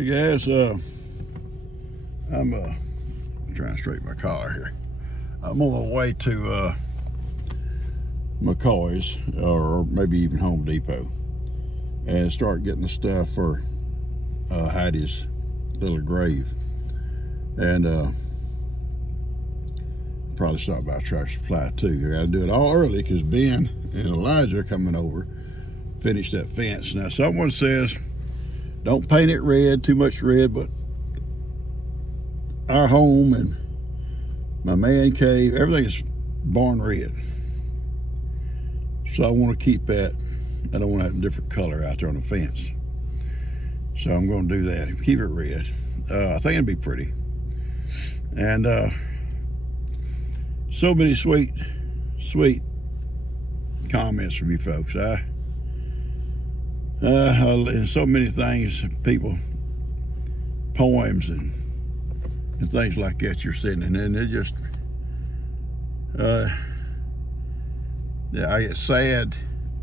Morning, guys. I'm trying to straighten my collar here. I'm on my way to McCoy's, or maybe even Home Depot, and start getting the stuff for Heidi's little grave. And probably stop by Tractor Supply too. I got to do it all early because Ben and Elijah are coming over, finish that fence. Now, someone says don't paint it red, too much red, but our home and my man cave, everything is barn red. So I want to keep that. I don't want to have a different color out there on the fence. So I'm going to do that. Keep it red. I think it'd be pretty. And so many sweet comments from you folks. And so many things, people, poems and things like that you're sending, and it just, yeah, I get sad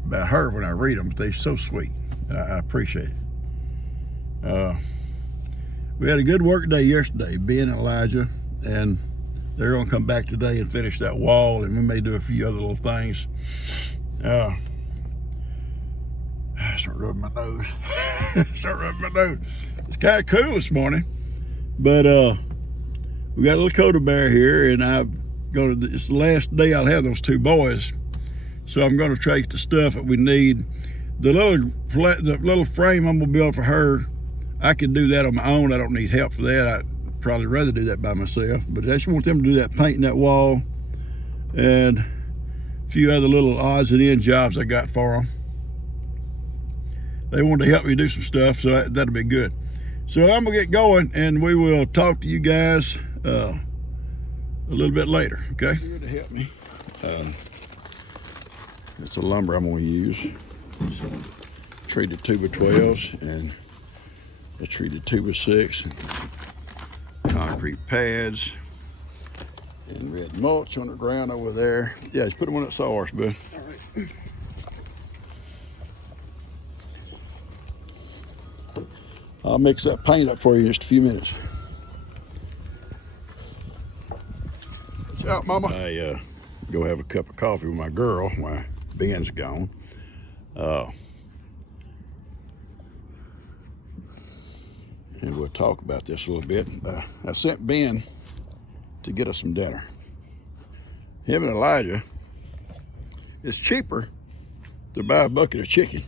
about her when I read them, but they're so sweet. I appreciate it. We had a good work day yesterday, Ben and Elijah, and they're gonna come back today and finish that wall, and we may do a few other little things. I start rubbing my nose. It's kind of cool this morning, but we got a little coda bear here, and it's the last day I'll have those two boys, so I'm gonna take the stuff that we need. The little frame I'm gonna build for her, I can do that on my own. I don't need help for that. I'd probably rather do that by myself, but I just want them to do that, painting that wall, and a few other little odds and ends jobs I got for them. They wanted to help me do some stuff, so that'll be good. So I'm gonna get going, and we will talk to you guys a little bit later, okay? Here to help me. It's the lumber I'm gonna use. Some treated 2x12s and a treated 2x6, concrete pads, and red mulch on the ground over there. Yeah, just put them on that sawhorse, bud. All right. I'll mix that paint up for you in just a few minutes. Watch out, Mama. I go have a cup of coffee with my girl while Ben's gone. And we'll talk about this a little bit. I sent Ben to get us some dinner. Him and Elijah, it's cheaper to buy a bucket of chicken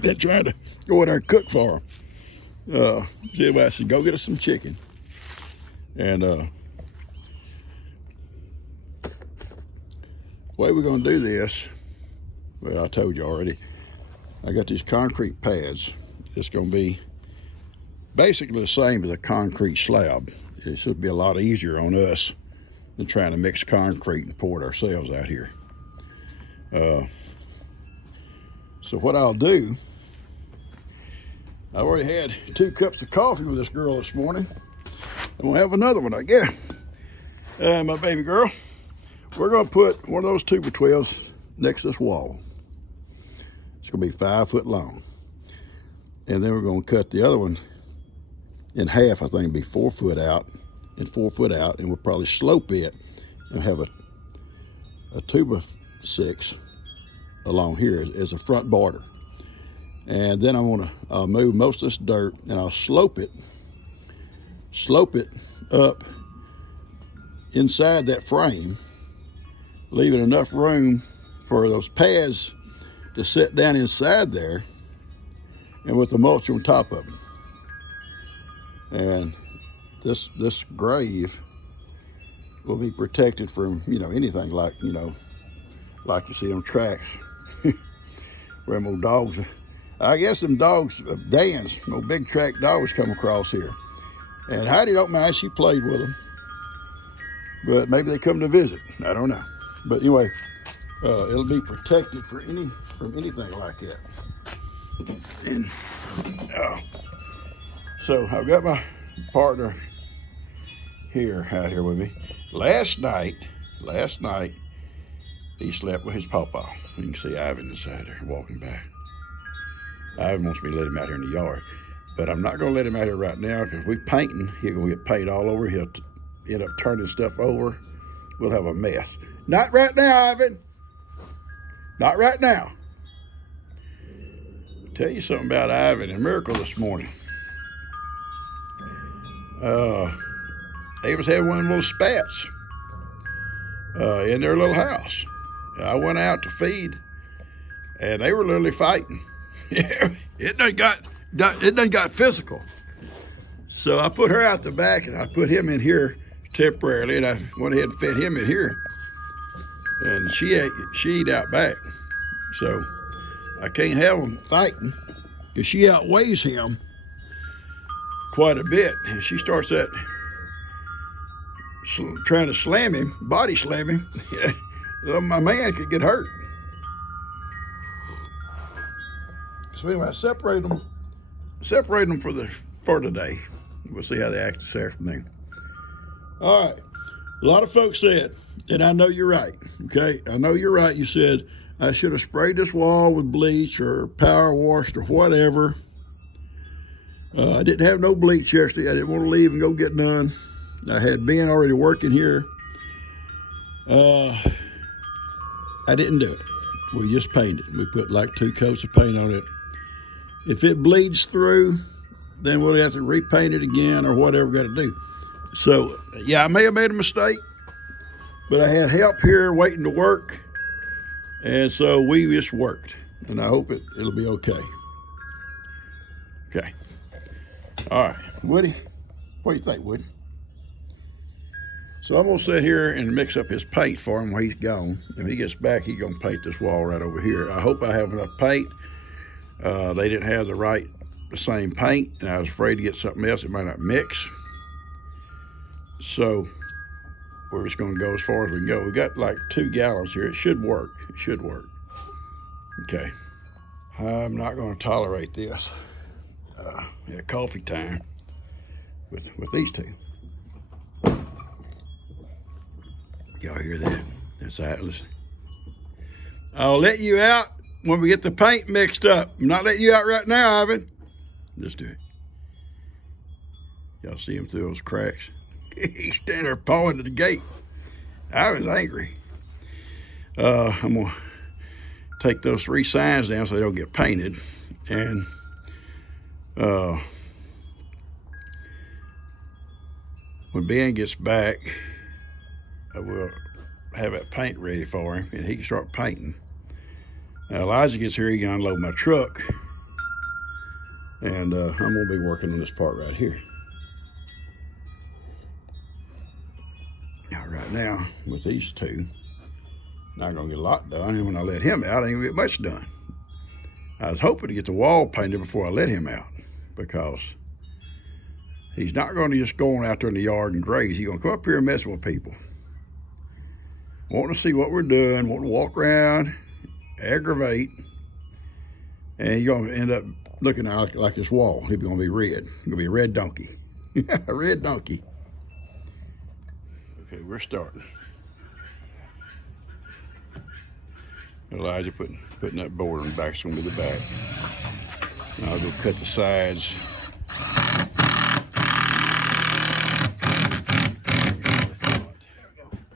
than trying to go in there and cook for them. So anyway, I said, go get us some chicken. And the way we're gonna do this, well, I told you already, I got these concrete pads. It's gonna be basically the same as a concrete slab. It should be a lot easier on us than trying to mix concrete and pour it ourselves out here. So what I'll do, I already had 2 cups of coffee with this girl this morning. I'm gonna have another one, I guess. My baby girl, we're gonna put one of those 2x12s next to this wall. It's gonna be 5 foot long. And then we're gonna cut the other one in half. I think it'll be 4 foot out and 4 foot out, and we'll probably slope it and have a 2x6 along here as a front border. And then I'll move most of this dirt, and I'll slope it up inside that frame, leaving enough room for those pads to sit down inside there, and with the mulch on top of them. And this grave will be protected from, anything like you see them tracks where them old dogs, I guess them dogs, Dan's, big track dogs come across here. And Heidi don't mind, she played with them. But maybe they come to visit, I don't know. But anyway, it'll be protected from anything like that. And so I've got my partner out here with me. Last night, he slept with his pawpaw. You can see Ivan inside there walking by. Ivan wants me to let him out here in the yard. But I'm not gonna let him out here right now because we painting. He'll go get paint all over. He'll end up turning stuff over. We'll have a mess. Not right now, Ivan. Not right now. I'll tell you something about Ivan and Miracle this morning. They was having one of those spats in their little house. I went out to feed, and they were literally fighting. It done got physical. So I put her out the back, and I put him in here temporarily, and I went ahead and fed him in here. And she ate out back. So I can't have them fighting because she outweighs him quite a bit. And she starts that trying to slam him, body slam him. My man could get hurt. So anyway, I separate them for today. We'll see how they act this afternoon. All right. A lot of folks said, and I know you're right, okay? I know you're right. You said, I should have sprayed this wall with bleach or power washed or whatever. I didn't have no bleach yesterday. I didn't want to leave and go get none. I had Ben already working here. I didn't do it. We just painted. We put like 2 coats of paint on it. If it bleeds through, then we'll have to repaint it again or whatever we got to do. So, yeah, I may have made a mistake, but I had help here waiting to work, and so we just worked, and I hope it'll be okay. Okay. All right, Woody, what do you think, Woody? So I'm gonna sit here and mix up his paint for him while he's gone. When he gets back, he's gonna paint this wall right over here. I hope I have enough paint. They didn't have the same paint, and I was afraid to get something else. It might not mix. So we're just gonna go as far as we can go. We got like 2 gallons here. It should work. It should work. Okay. I'm not gonna tolerate this. Yeah, coffee time with these 2. Y'all hear that? That's Atlas. I'll let you out when we get the paint mixed up. I'm not letting you out right now, Ivan. Let's do it. Y'all see him through those cracks? He's standing there pawing at the gate. I was angry. I'm gonna take those 3 signs down so they don't get painted. And when Ben gets back, I will have that paint ready for him and he can start painting. Now Elijah gets here, he can unload my truck, and I'm gonna be working on this part right here. Now right now, with these 2, not gonna get a lot done, and when I let him out, I ain't gonna get much done. I was hoping to get the wall painted before I let him out, because he's not gonna just go on out there in the yard and graze. He's gonna come up here and mess with people. Wanting to see what we're doing, wanting to walk around, aggravate, and he's gonna end up looking like this wall. He's gonna be red. He's gonna be a red donkey. A red donkey. Okay, we're starting. Elijah putting that board on the back. It's gonna be the back. And I'll go cut the sides.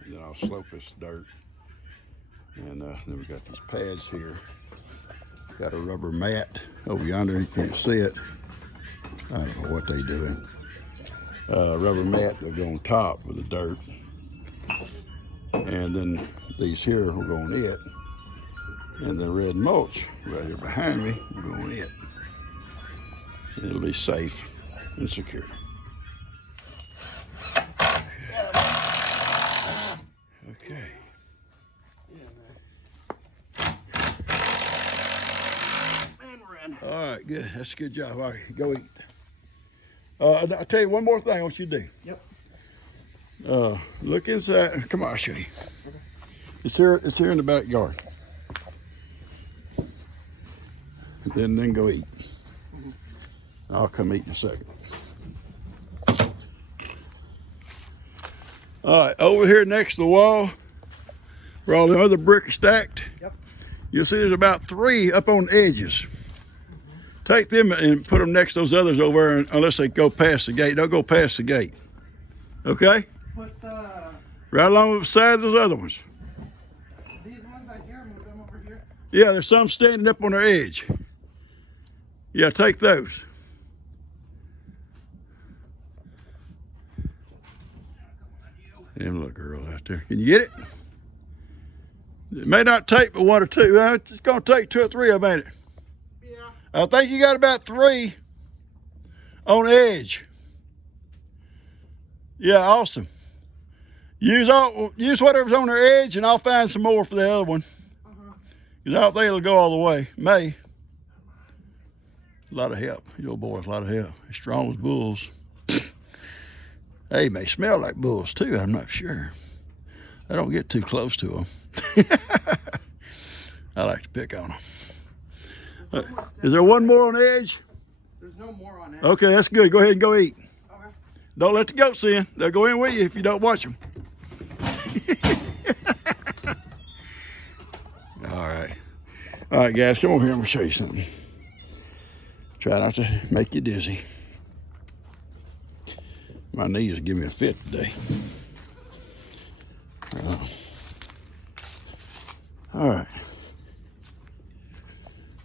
Then I'll slope this dirt. And then we got these pads here. Got a rubber mat over yonder. You can't see it. I don't know what they're doing. Rubber mat will go on top with the dirt. And then these here will go on it. And the red mulch right here behind me will go on it. And it'll be safe and secure. Okay. All right, good. That's a good job. All right, go eat. I'll tell you one more thing I want you to do. Yep. Look inside. Come on, I'll show you. Okay. It's here in the backyard. Then go eat. Mm-hmm. I'll come eat in a second. All right, over here next to the wall, where all the other bricks are stacked, Yep. you'll see there's about 3 up on the edges. Take them and put them next to those others over there unless they go past the gate. Don't go past the gate. Okay? Put Right along beside those other ones. these ones right here, move them over here. Yeah, there's some standing up on their edge. Yeah, take those. Them little girls out there. Can you get it? It may not take but one or two. It's going to take 2 or 3 of them, ain't it? Yeah. I think you got about 3 on the edge. Yeah, awesome. Use whatever's on their edge, and I'll find some more for the other one. Because I don't think it'll go all the way. May. A lot of help. Your boy's a lot of help. As strong as bulls. They may smell like bulls too, I'm not sure. I don't get too close to them. I like to pick on them. Is there one more on the edge? There's no more on that. Okay, that's good. Go ahead and go eat. Okay. Don't let the goats in. They'll go in with you if you don't watch them. All right. All right, guys, come over here. I'm going to show you something. Try not to make you dizzy. My knees are giving me a fit today. All right.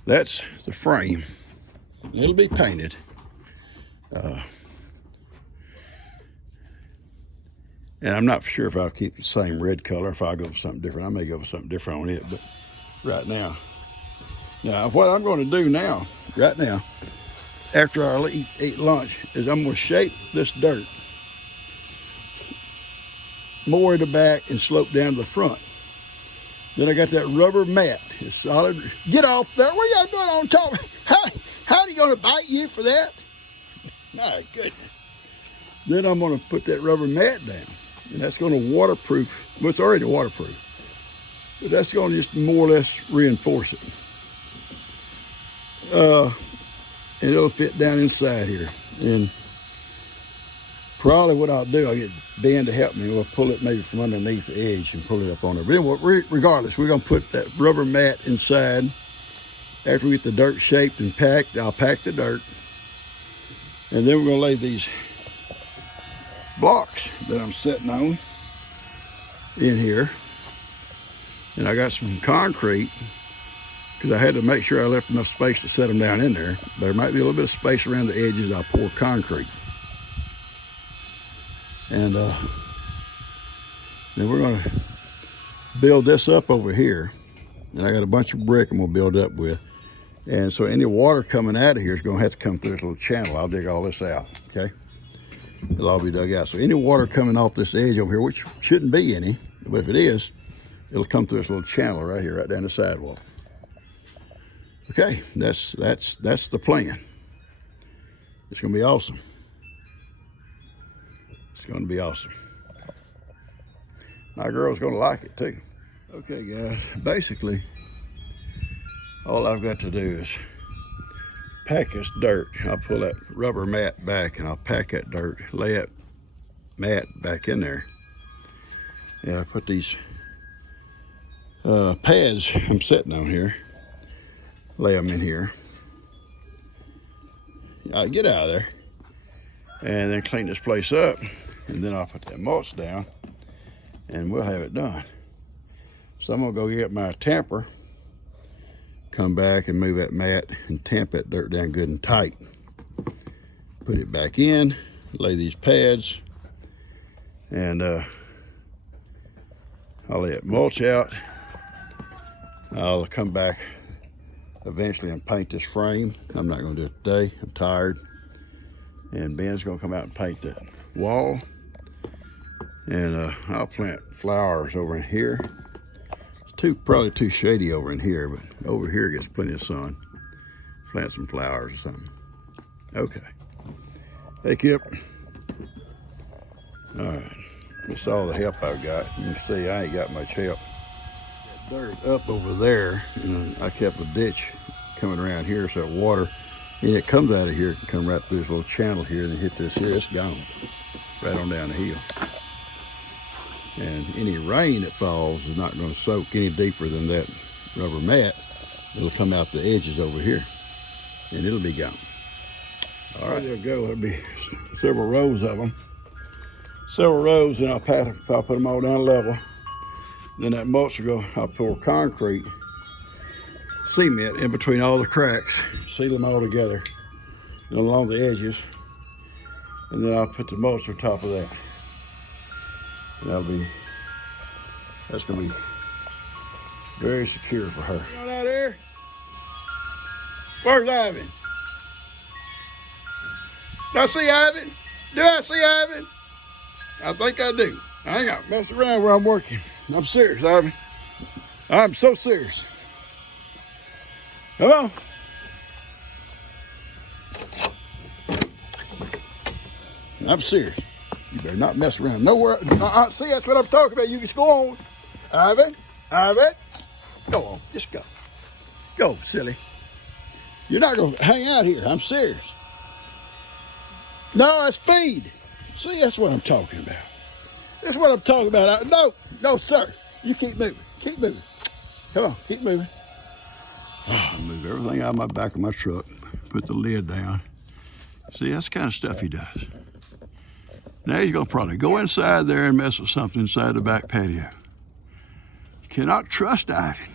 That's the frame. It'll be painted. And I'm not sure if I'll keep the same red color, if I'll go for something different. I may go for something different on it, but right now. Now, what I'm going to do now, right now, after I eat lunch, is I'm going to shape this dirt more in the back and slope down to the front. Then I got that rubber mat. It's solid. Get off there. What are y'all doing on top? How are you going to bite you for that? My goodness. Then I'm going to put that rubber mat down. And that's going to waterproof. Well, it's already waterproof. But that's going to just more or less reinforce it. And it'll fit down inside here. And probably what I'll do, I'll get Ben to help me. We'll pull it maybe from underneath the edge and pull it up on there. But anyway, regardless, we're going to put that rubber mat inside. After we get the dirt shaped and packed, I'll pack the dirt. And then we're going to lay these blocks that I'm sitting on in here. And I got some concrete because I had to make sure I left enough space to set them down in there. There might be a little bit of space around the edges. I'll pour concrete. And then we're going to build this up over here. And I got a bunch of brick I'm going to build up with. And so any water coming out of here is going to have to come through this little channel. I'll dig all this out, okay? It'll all be dug out. So any water coming off this edge over here, which shouldn't be any, but if it is, it'll come through this little channel right here, right down the sidewalk. Okay, that's the plan. It's going to be awesome. It's going to be awesome. My girl's going to like it too. Okay, guys, basically, all I've got to do is pack this dirt. I'll pull that rubber mat back and I'll pack that dirt, lay that mat back in there. And I put these pads I'm sitting on here, lay them in here. I get out of there and then clean this place up. And then I'll put that mulch down and we'll have it done. So I'm gonna go get my tamper, come back and move that mat and tamp that dirt down good and tight. Put it back in, lay these pads, and I'll lay that mulch out. I'll come back eventually and paint this frame. I'm not gonna do it today, I'm tired. And Ben's gonna come out and paint that wall. And I'll plant flowers over in here. It's probably too shady over in here, but over here gets plenty of sun. Plant some flowers or something. Okay. Hey, Kip. All right. That's all the help I've got. You can see I ain't got much help. That dirt up over there, and I kept a ditch coming around here so that water, and it comes out of here, it can come right through this little channel here and hit this here. It's gone. Right on down the hill. And any rain that falls is not going to soak any deeper than that rubber mat. It'll come out the edges over here. and it'll be gone. All right, there you go. There'll be several rows of them. Several rows, and I'll put them all down level. Then that mulch will go, I'll pour concrete, cement in between all the cracks, seal them all together and along the edges. And then I'll put the mulch on top of that. And that's gonna be very secure for her. You out there? Where's Ivan? Do I see Ivan? Do I see Ivan? I think I do. I ain't got to mess around where I'm working. I'm serious, Ivan. I'm so serious. Come on. I'm serious. You better not mess around. Nowhere. See, that's what I'm talking about. You just go on. Ivan. Go on. Just go. Go, silly. You're not going to hang out here. I'm serious. No, that's feed. See, that's what I'm talking about. That's what I'm talking about. No, sir. You keep moving. Keep moving. Come on, keep moving. Oh, move everything out of my back of my truck. Put the lid down. See, that's the kind of stuff he does. Now he's going to probably go inside there and mess with something inside the back patio. You cannot trust Ivan.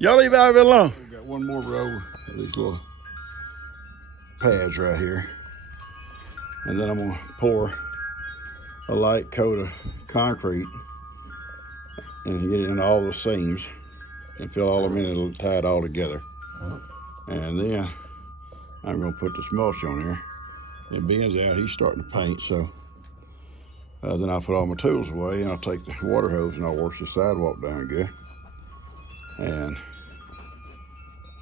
Y'all leave Ivan alone. We've got one more row of these little pads right here. And then I'm going to pour a light coat of concrete and get it in all the seams and fill all of them in and tie it all together. And then I'm going to put this mulch on there. And Ben's out, he's starting to paint, so then I'll put all my tools away and I'll take the water hose and I'll wash the sidewalk down good. And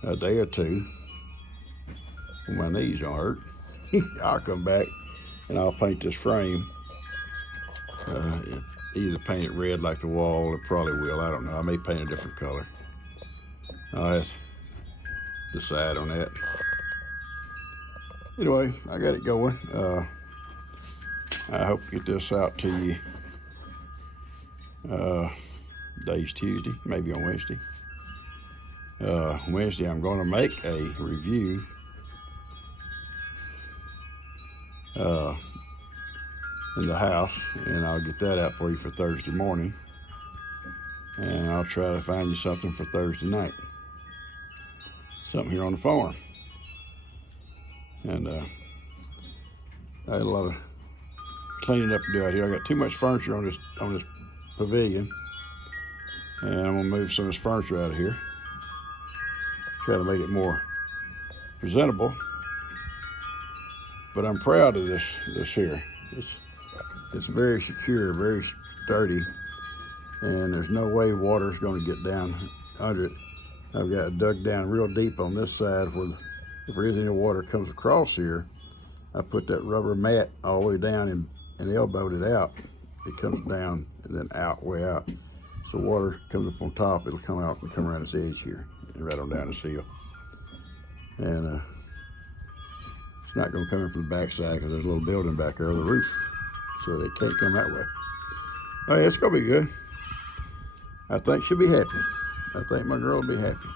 a day or two, when my knees don't hurt, I'll come back and I'll paint this frame. Either paint it red like the wall, or probably will, I don't know. I may paint a different color. I'll have to decide on that. Anyway, I got it going. I hope to get this out to you. Today's Tuesday, maybe on Wednesday. Wednesday, I'm going to make a review in the house, and I'll get that out for you for Thursday morning. And I'll try to find you something for Thursday night. Something here on the farm. And I had a lot of cleaning up to do out here. I got too much furniture on this pavilion, and I'm gonna move some of this furniture out of here. Try to make it more presentable. But I'm proud of this here. It's very secure, very sturdy, and there's no way water's going to get down under it. I've got it dug down real deep on this side where if there is any water comes across here, I put that rubber mat all the way down and elbowed it out. It comes down and then out, way out. So water comes up on top, it'll come out and come around this edge here and right on down the seal. And it's not going to come in from the backside because there's a little building back there on the roof. So they can't come that way. Oh yeah, it's gonna be good. I think she'll be happy. I think my girl will be happy.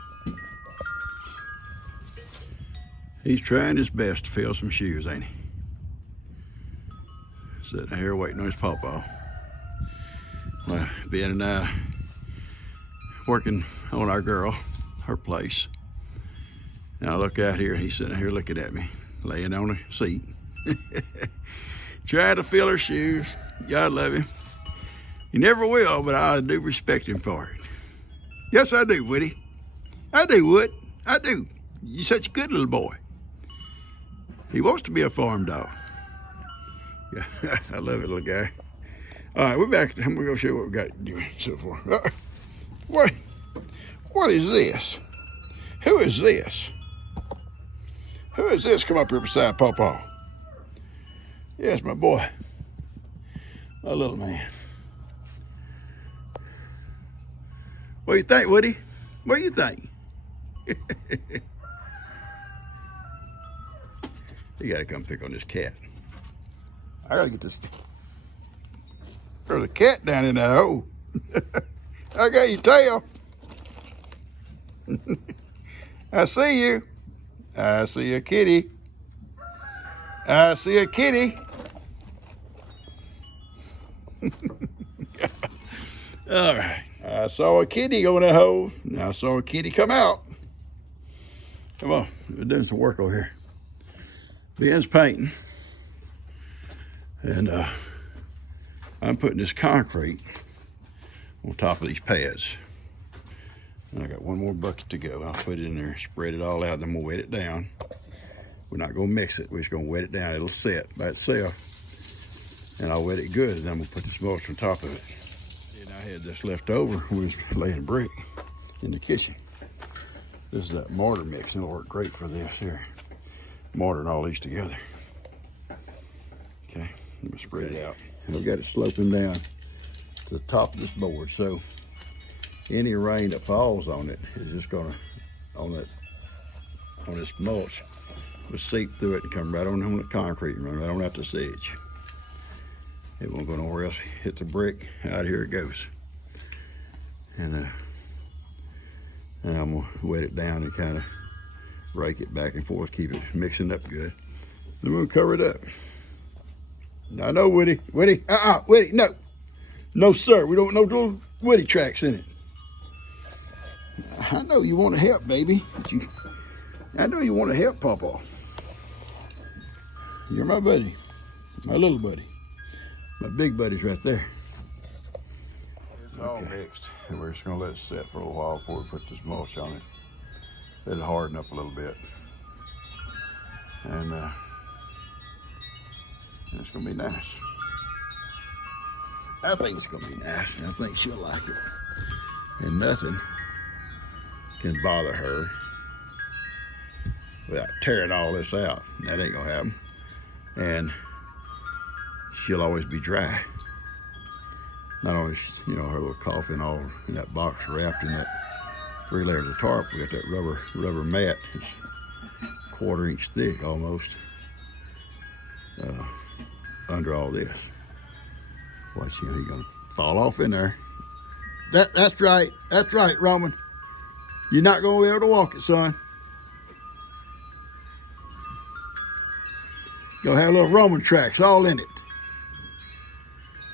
He's trying his best to fill some shoes, ain't he? Sitting here waiting on his pawpaw. Well, Ben and I working on our girl, her place. And I look out here and he's sitting here looking at me, laying on a seat. Trying to fill her shoes. God love him. He never will, but I do respect him for it. Yes, I do, Woody. I do, Wood. I do. You're such a good little boy. He wants to be a farm dog. Yeah, I love it, little guy. All right, we're back. I'm gonna go show you what we got doing so far. What is this? Who is this? Who is this? Come up here beside Pawpaw. Yes, my boy. My little man. What do you think, Woody? What do you think? You gotta come pick on this cat. I gotta get this. There's a cat down in that hole. I got your tail. I see you. I see a kitty. I see a kitty. All right. I saw a kitty go in that hole. Now I saw a kitty come out. Come on, we're doing some work over here. Ben's painting. And I'm putting this concrete on top of these pads. And I got one more bucket to go. I'll put it in there, spread it all out, then we'll wet it down. We're not gonna mix it, we're just gonna wet it down. It'll set by itself. And I'll wet it good, and then we'll put this mulch on top of it. And I had this left over, we was laying brick in the kitchen. This is that mortar mix, and it'll work great for this here. Mortar and all these together. Okay, let me spread it out. And we got it sloping down to the top of this board, so any rain that falls on it is just gonna, on this mulch, will seep through it and come right on the concrete and run right on out this edge. It won't go nowhere else. Hit the brick, out here it goes. And I'm gonna wet it down and kind of rake it back and forth, keep it mixing up good. Then we'll cover it up. I know, Woody, Woody, no. No, sir, we don't know those Woody tracks in it. I know you want to help, baby. But I know you want to help, Papa. You're my buddy, my little buddy. My big buddy's right there. It's all mixed. And we're just gonna let it set for a little while before we put this mulch on it. Let it harden up a little bit. And it's gonna be nice. I think it's gonna be nice, and I think she'll like it. And nothing can bother her without tearing all this out. That ain't gonna happen. And she'll always be dry. Not only, you know, her little coffin all in that box wrapped in that 3 layers of tarp. We got that rubber mat. It's 1/4 inch thick almost under all this. Watch him, he's gonna fall off in there. That's right, Roman. You're not gonna be able to walk it, son. Gonna have little Roman tracks all in it.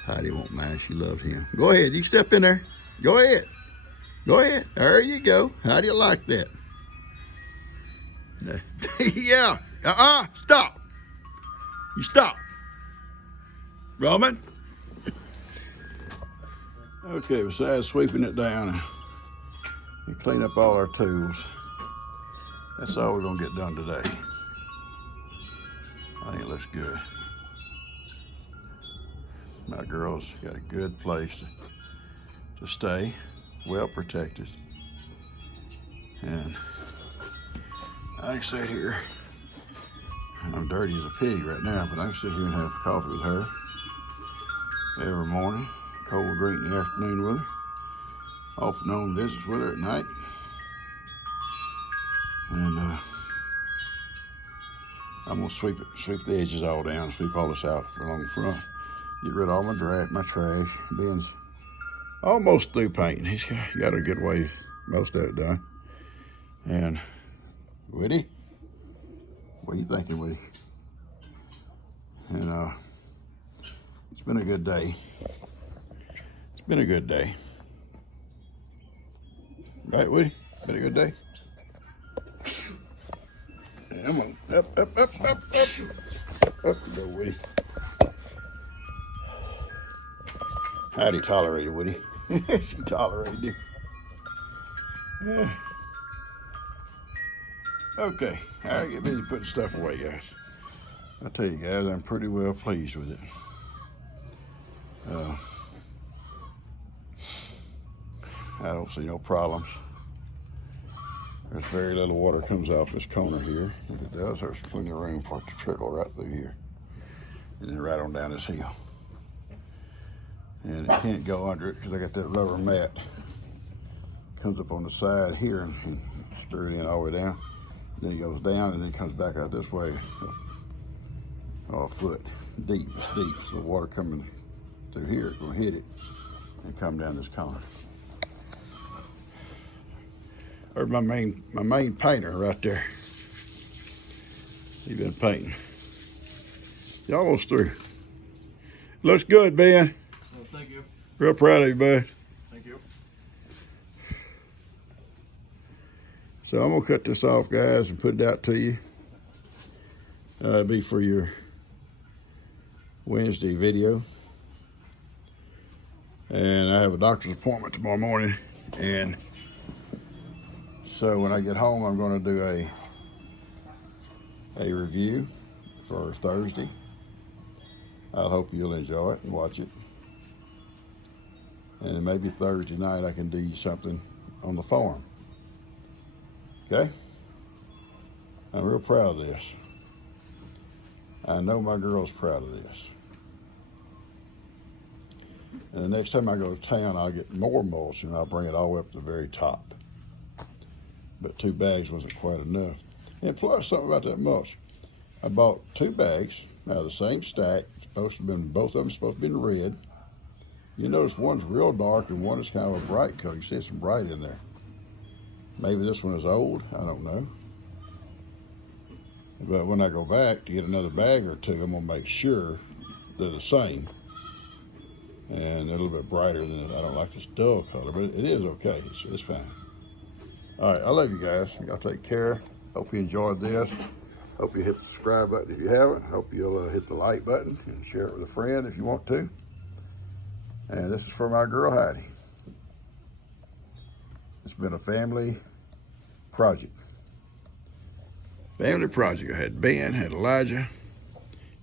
Heidi won't mind, she loves him. Go ahead, you step in there. Go ahead. Go ahead, there you go. How do you like that? Yeah, stop. You stop. Roman? Okay, besides sweeping it down and clean up all our tools, that's all we're gonna get done today. I think it looks good. My girls got a good place to stay, well protected. And I can sit here, I'm dirty as a pig right now, but I can sit here and have coffee with her every morning, cold drink in the afternoon with her, off and on visits with her at night. And I'm gonna sweep the edges all down, sweep all this out along the front. Get rid of all my trash. Ben's almost through painting. He's got a good way, most of it done. And Woody, what are you thinking, Woody? And it's been a good day. It's been a good day. Right, Woody? Been a good day? Yeah, come on, up. Up you go, Woody. Heidi tolerated Woody. She tolerated him. Yeah. Okay, I get busy putting stuff away, guys. I tell you guys, I'm pretty well pleased with it. I don't see no problems. There's very little water comes off this corner here. If it does, there's plenty of room for it to trickle right through here. And then right on down this hill. And it can't go under it because I got that rubber mat. Comes up on the side here and screw it in all the way down. Then it goes down and then comes back out this way. A foot deep, it's deep. So the water coming through here is gonna hit it and come down this corner. There's my main painter right there. He been painting. You almost through. Looks good, Ben. Well, thank you. Real proud of you, bud. Thank you. So I'm gonna cut this off, guys, and put it out to you. It'll be for your Wednesday video. And I have a doctor's appointment tomorrow morning, and so when I get home, I'm going to do a review for Thursday. I hope you'll enjoy it and watch it. And maybe Thursday night I can do something on the farm. Okay? I'm real proud of this. I know my girl's proud of this. And the next time I go to town, I'll get more mulch and I'll bring it all the way up to the very top. But 2 bags wasn't quite enough. And plus, something about that mulch. I bought 2 bags out of the same stack. Supposed to have been, both of them supposed to be in red. You notice one's real dark and one is kind of a bright color. You see some bright in there. Maybe this one is old. I don't know. But when I go back to get another bag or 2, I'm going to make sure they're the same. And they're a little bit brighter than it. I don't like this dull color, but it is okay. It's fine. All right, I love you guys. Y'all take care. Hope you enjoyed this. Hope you hit the subscribe button if you haven't. Hope you'll hit the like button and share it with a friend if you want to. And this is for my girl Heidi. It's been a family project. Family project. I had Ben, had Elijah.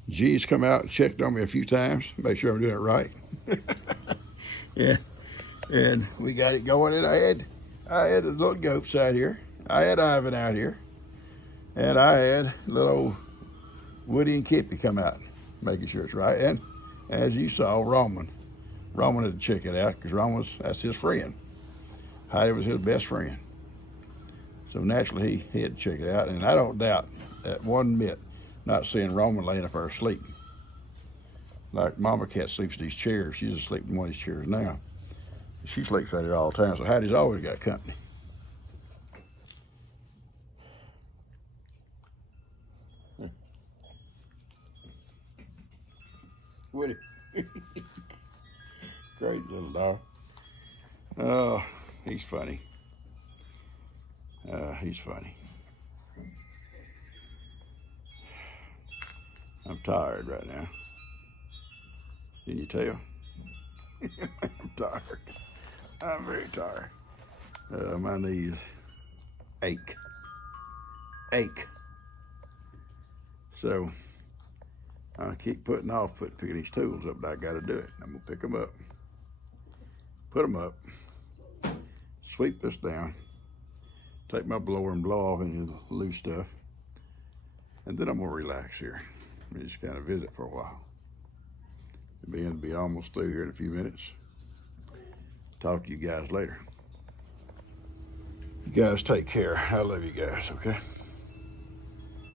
G's come out and checked on me a few times, make sure I'm doing it right. Yeah, and we got it going. And I had the little goats out here. I had Ivan out here, and I had little old Woody and Kippy come out, making sure it's right. And as you saw, Roman had to check it out because that's his friend. Heidi was his best friend, so naturally he had to check it out. And I don't doubt that one bit not seeing Roman laying up there asleep. Like Mama Cat sleeps in these chairs. She's asleep in one of these chairs now. She sleeps out here all the time, so Heidi's always got company. Woody. Great little dog. Oh, he's funny. He's funny. I'm tired right now. Can you tell? I'm tired. I'm very tired. My knees ache. So I keep putting picking these tools up, but I got to do it. I'm gonna pick them up, put them up, sweep this down, take my blower and blow off any of the loose stuff, and then I'm gonna relax here. Just kind of visit for a while. It'll be almost through here in a few minutes. Talk to you guys later. You guys take care. I love you guys, okay?